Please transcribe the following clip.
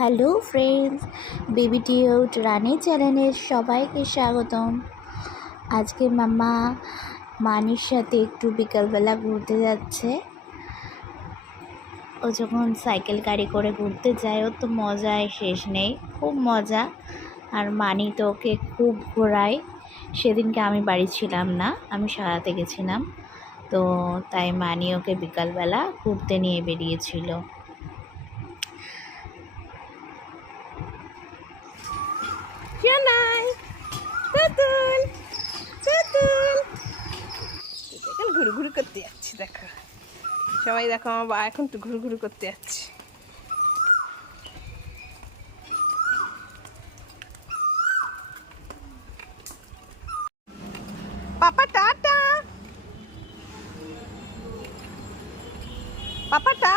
Hello friends, baby টিউট রানী চ্যানেলের সবাইকে স্বাগতম। আজকে মাম্মা মানির সাথে একটু বিকালবেলা ঘুরতে যাচ্ছে। ও যখন সাইকেল গাড়ি করে ঘুরতে যায় ওর তো মজায় শেষ নেই, খুব মজা। আর মানি তো ওকে খুব ঘোরায়। সেদিনকে আমি বাড়ি ছিলাম না, আমি সারাতে গেছিলাম, তো তাই মানি ওকে বিকালবেলা ঘুরতে নিয়ে বেরিয়েছিল। এখন ঘুরু ঘুরু করতে যাচ্ছি, দেখো সবাই, দেখো আমার বা এখন তো ঘুরু ঘুরু করতে যাচ্ছি। পাপা টাটা, পাপা টাটা।